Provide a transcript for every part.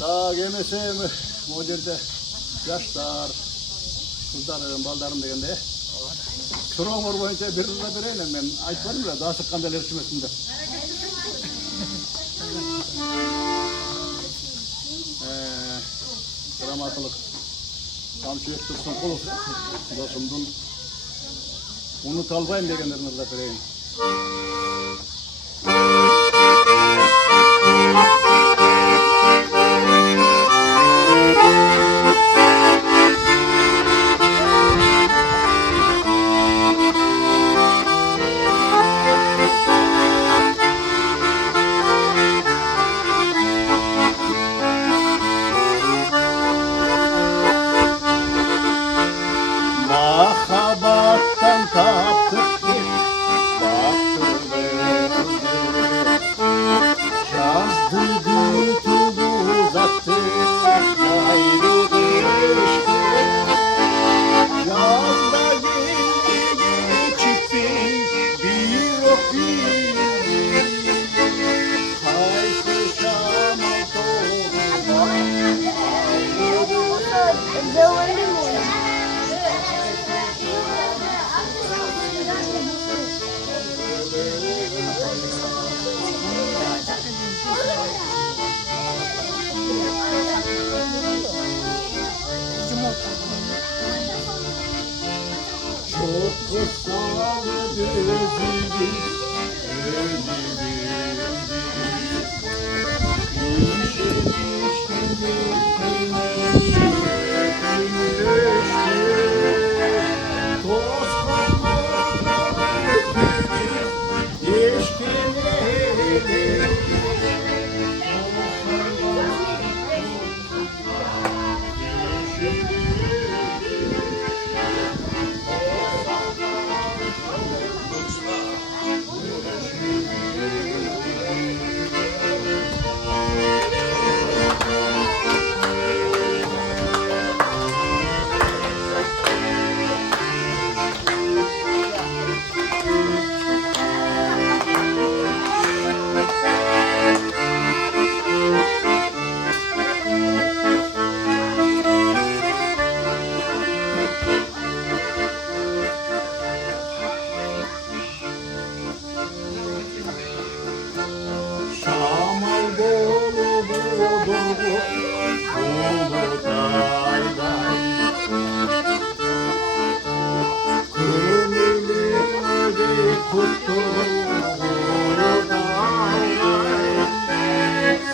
Daha gelmesem o yerde yaşlar, kızlarım, baldarım degende. Şuran var boyunca birine bireyle ben aytmadım ya daha sıkkanda erişmesinde. Rahmatlık. Kamçı ettirsin kulu. Dostumdun unut albayım degenlerini de bireyim. Mahabattan taptık bir yazdı gütü uzattı ayrı geçti yanda geldi çıktı bir ok bildi kaysı şamal toğu çok kutsal düzüldü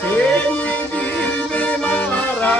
Seni bilmem ara